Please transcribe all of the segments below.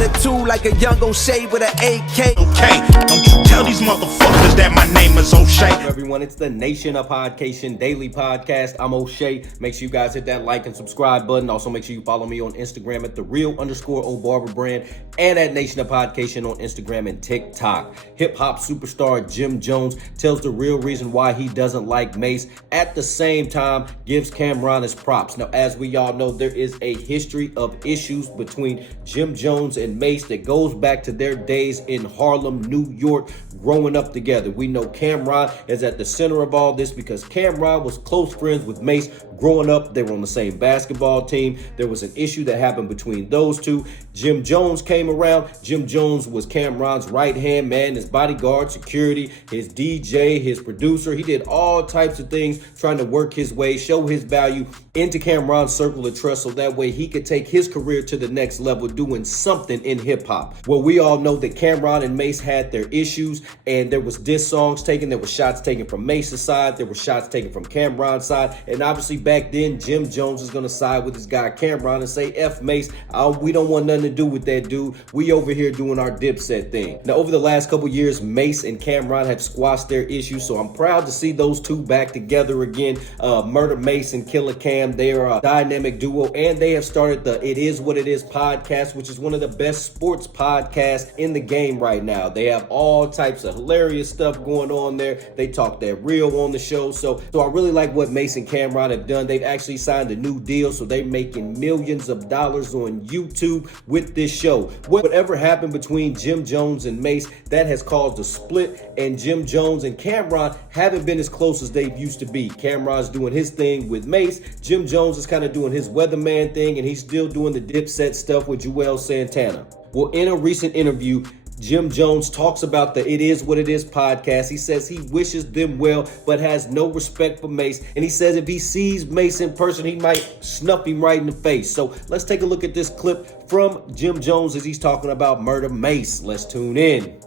a two like a young O'Shea with an AK. Okay, don't you tell these motherfuckers that my name is O'Shea. Hello everyone, it's the Nation of Podcation Daily Podcast. I'm O'Shea. Make sure you guys hit that like and subscribe button. Also make sure you follow me on Instagram at @thereal_OBarberbrand and at Nation of Podcation on Instagram and TikTok. Hip-hop superstar Jim Jones tells the real reason why he doesn't like Mase. At the same time, gives Cameron his props. Now, as we all know, there is a history of issues between Jim Jones and Mase that goes back to their days in Harlem, New York, growing up together. We know Cameron is at the center of all this because Cameron was close friends with Mase growing up. They were on the same basketball team. There was an issue that happened between those two. Jim Jones came around. Jim Jones was Cameron's right-hand man, his bodyguard, security, his DJ, his producer. He did all types of things trying to work his way, show his value into Cameron's circle of trust so that way he could take his career to the next level doing something in hip-hop. Well, we all know that Cameron and Mase had their issues, and there was diss songs taken. There were shots taken from Mase's side. There were shots taken from Cameron's side. And obviously back then, Jim Jones is going to side with his guy Cameron and say, F Mase, we don't want nothing to do with that dude. We over here doing our Dipset thing. Now, over the last couple years, Mase and Cameron have squashed their issues, so I'm proud to see those two back together again. Murder Mase and Killer Cam, they are a dynamic duo, and they have started the It Is What It Is podcast, which is one of the best sports podcasts in the game right now. They have all types of hilarious stuff going on there. They talk that real on the show. So I really like what Mase and Cameron have done. They've actually signed a new deal, so they're making millions of dollars on YouTube with this show. Whatever happened between Jim Jones and Mase, that has caused a split, and Jim Jones and Cameron haven't been as close as they used to be. Cameron's doing his thing with Mase. Jim Jones is kind of doing his weatherman thing, and he's still doing the Dipset stuff with Joel Santana. Well, in a recent interview, Jim Jones talks about the It Is What It Is podcast. He says he wishes them well, but has no respect for Mase. And he says if he sees Mase in person, he might snuff him right in the face. So let's take a look at this clip from Jim Jones as he's talking about Murder Mase. Let's tune in.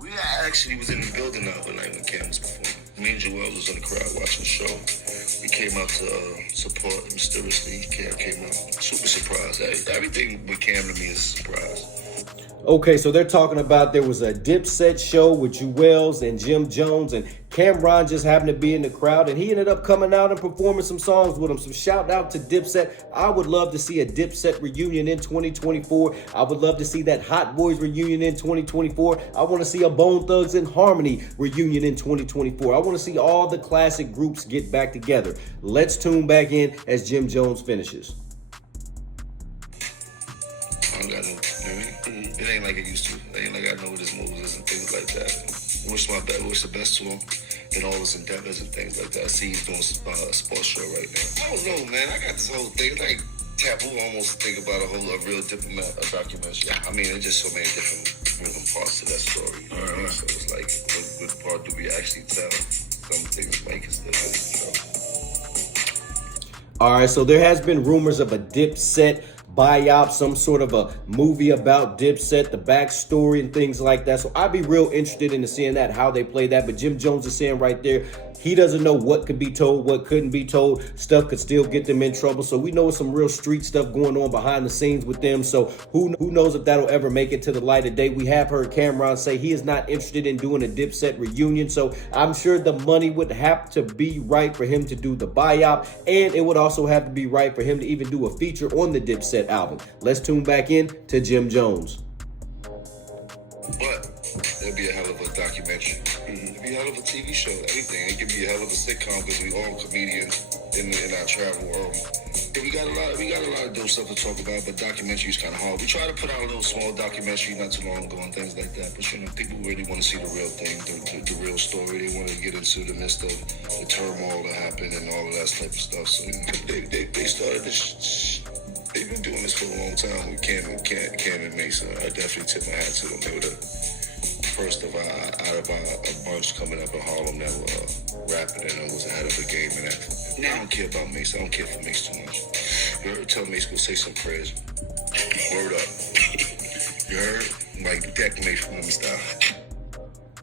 We actually was in the building the other night when Cam was performing. Me and Joel was in the crowd watching the show. We came out to support mysteriously. Cam came out. Super surprised. Everything with Cam to me is a surprise. Okay, so they're talking about there was a Dipset show with Joel's and Jim Jones, and Cameron just happened to be in the crowd, and he ended up coming out and performing some songs with them. So shout out to Dipset. I would love to see a Dipset reunion in 2024. I would love to see that Hot Boys reunion in 2024. I want to see a Bone Thugs and Harmony reunion in 2024. I want to see all the classic groups get back together. Let's tune back in as Jim Jones finishes. I don't got no, it ain't like it used to. It ain't like I know what his moves is and things like that. Wish the best to him in all his endeavors and things like that. I see he's doing a sports show right now. I don't know, man. I got this whole thing like taboo almost to think about a real diplomat documentary. I mean, there's just so many different moving parts to that story. So it's like, what part do we actually tell? Some things make it still good. All right, so there has been rumors of a Dipset biop, some sort of a movie about Dipset, the backstory and things like that. So I'd be real interested in seeing that, how they play that. But Jim Jones is saying right there, he doesn't know what could be told, what couldn't be told. Stuff could still get them in trouble. So we know some real street stuff going on behind the scenes with them. So who knows if that'll ever make it to the light of day. We have heard Cameron say he is not interested in doing a Dipset reunion. So I'm sure the money would have to be right for him to do the biop. And it would also have to be right for him to even do a feature on the Dipset album. Let's tune back in to Jim Jones. But it'd be a hell of a documentary. It'd be a hell of a TV show. Anything. It could be a hell of a sitcom because we all comedians in our travel world. Yeah, we got a lot of dope stuff to talk about, but documentary is kind of hard. We try to put out a little small documentary not too long ago and things like that. But people really want to see the real thing, the real story. They want to get into the midst of the turmoil that happened and all of that type of stuff. So they started this. They've been doing this for a long time with Cam and Mase. I definitely tip my hat to them. They were the first out of a bunch coming up in Harlem that were rapping and was ahead of the game. And I don't care about Mase. I don't care for Mase too much. You heard? Tell Mase go say some prayers. Word up. You heard? Like deck Mase from the style.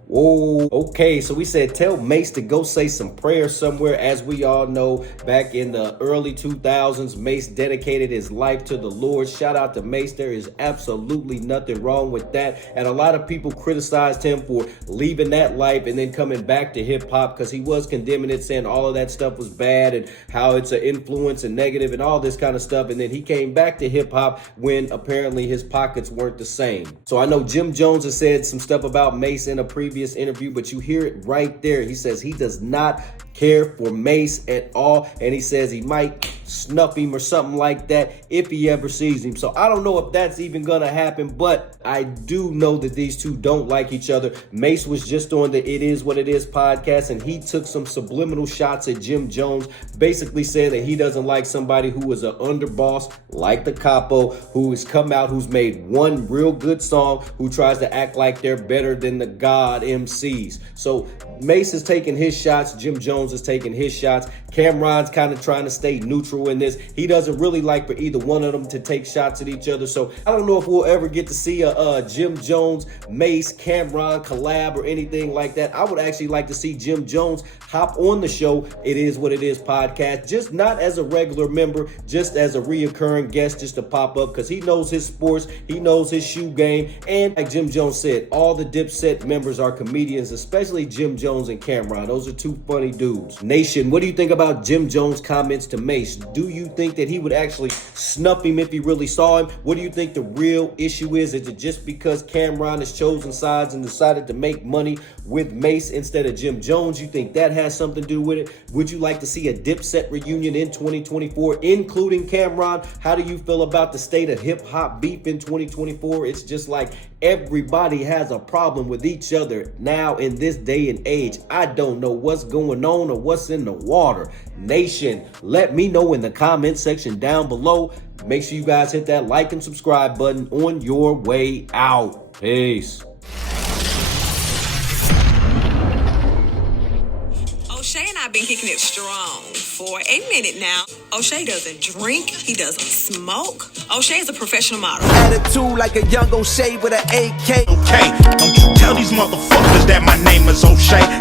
Whoa, okay, so we said tell Mase to go say some prayers somewhere. As we all know, back in the early 2000s, Mase dedicated his life to the Lord. Shout out to Mase. There is absolutely nothing wrong with that. And a lot of people criticized him for leaving that life and then coming back to hip hop because he was condemning it, saying all of that stuff was bad and how it's an influence and negative and all this kind of stuff. And then he came back to hip hop when apparently his pockets weren't the same. So I know Jim Jones has said some stuff about Mase in a previous interview, but you hear it right there. He says he does not care for Mase at all, and he says he might snuff him or something like that if he ever sees him. So I don't know if that's even gonna happen, but I do know that these two don't like each other. Mase was just on the It Is What It Is podcast, and he took some subliminal shots at Jim Jones, basically saying that he doesn't like somebody who is an underboss like the Capo, who has come out, who's made one real good song, who tries to act like they're better than the God MCs. So Mase is taking his shots, Jim Jones is taking his shots. Cameron's kind of trying to stay neutral in this. He doesn't really like for either one of them to take shots at each other. So I don't know if we'll ever get to see a Jim Jones, Mase, Cameron collab or anything like that. I would actually like to see Jim Jones hop on the show It Is What It Is podcast, just not as a regular member, just as a reoccurring guest, just to pop up, because he knows his sports, he knows his shoe game, and like Jim Jones said, all the Dipset members are comedians, especially Jim Jones and Cameron. Those are two funny dudes. Nation, what do you think about Jim Jones' comments to Mase? Do you think that he would actually snuff him if he really saw him? What do you think the real issue is? Is it just because Cameron has chosen sides and decided to make money with Mase instead of Jim Jones? You think that has something to do with it? Would you like to see a Dipset reunion in 2024, including Cameron? How do you feel about the state of hip hop beef in 2024? It's just like everybody has a problem with each other now in this day and age. I don't know what's going on or what's in the water. Nation, let me know in the comment section down below. Make sure you guys hit that like and subscribe button on your way out. Peace. O'Shea and I've been kicking it strong for a minute now. O'Shea doesn't drink. He doesn't smoke. O'Shea is a professional model. Attitude like a young O'Shea with an AK. Okay, don't you tell these motherfuckers that my name is O'Shea.